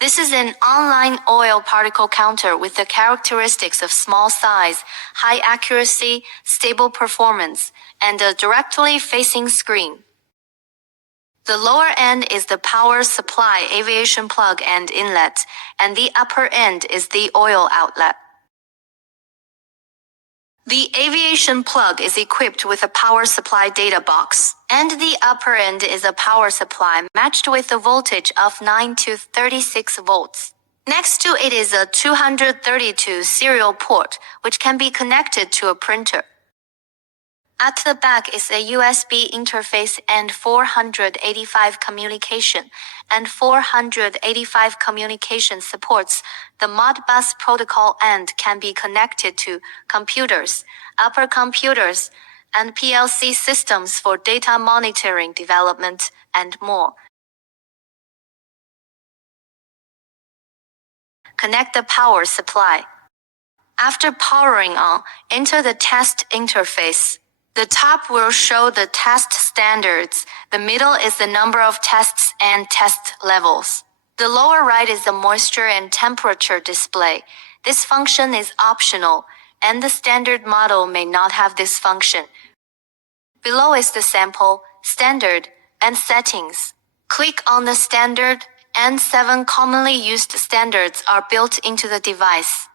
This is an online oil particle counter with the characteristics of small size, high accuracy, stable performance, and a directly facing screen. The lower end is the power supply aviation plug and inlet, and the upper end is the oil outlet. The aviation plug is equipped with a power supply data box, and the upper end is a power supply matched with a voltage of 9 to 36 volts. Next to it is a 232 serial port, which can be connected to a printer. At the back is a USB interface and 485 communication, and 485 communication supports the Modbus protocol and can be connected to computers, upper computers, and PLC systems for data monitoring, development, and more. Connect the power supply. After powering on, enter the test interface. The top will show the test standards. The middle is the number of tests and test levels. The lower right is the moisture and temperature display. This function is optional, and the standard model may not have this function. Below is the sample, standard, and settings. Click on the standard, and 7 commonly used standards are built into the device.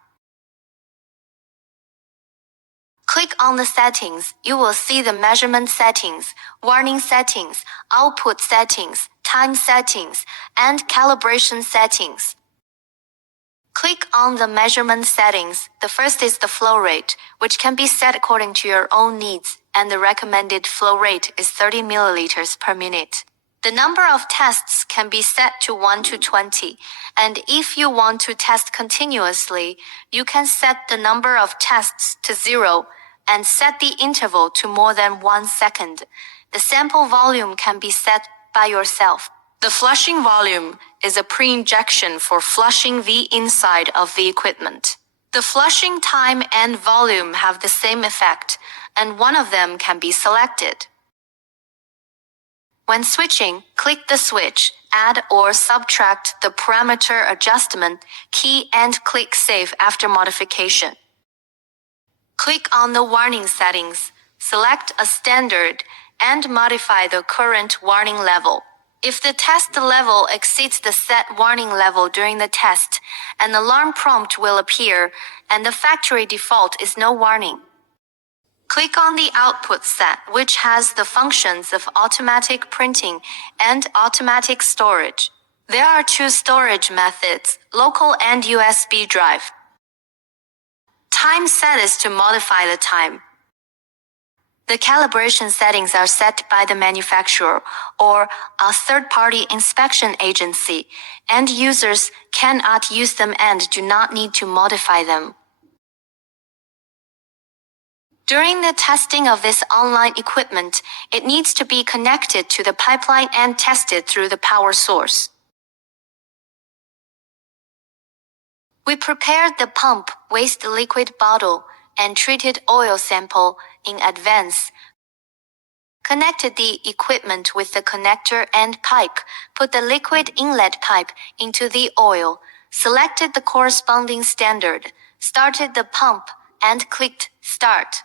Click on the settings. You will see the measurement settings, warning settings, output settings, time settings, and calibration settings. Click on the measurement settings. The first is the flow rate, which can be set according to your own needs, and the recommended flow rate is 30 milliliters per minute. The number of tests can be set to 1 to 20, and if you want to test continuously, you can set the number of tests to 0 and set the interval to more than 1 second. The sample volume can be set by yourself. The flushing volume is a pre-injection for flushing the inside of the equipment. The flushing time and volume have the same effect, and one of them can be selected. When switching, click the switch, add or subtract the parameter adjustment key and click Save after modification. Click on the warning settings, select a standard, and modify the current warning level. If the test level exceeds the set warning level during the test, an alarm prompt will appear, and the factory default is no warning. Click on the output set, which has the functions of automatic printing and automatic storage. There are 2 storage methods, local and USB drive. Time set is to modify the time. The calibration settings are set by the manufacturer or a third-party inspection agency, and users cannot use them and do not need to modify them. During the testing of this online equipment, it needs to be connected to the pipeline and tested through the power source. We prepared the pump, waste liquid bottle, and treated oil sample in advance. Connected the equipment with the connector and pipe, put the liquid inlet pipe into the oil, selected the corresponding standard, started the pump, and clicked Start.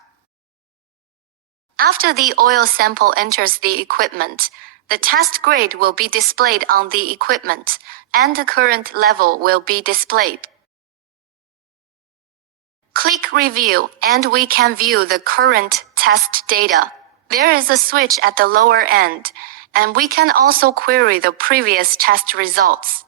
After the oil sample enters the equipment, the test grade will be displayed on the equipment, and the current level will be displayed. Click Review, and we can view the current test data. There is a switch at the lower end, and we can also query the previous test results.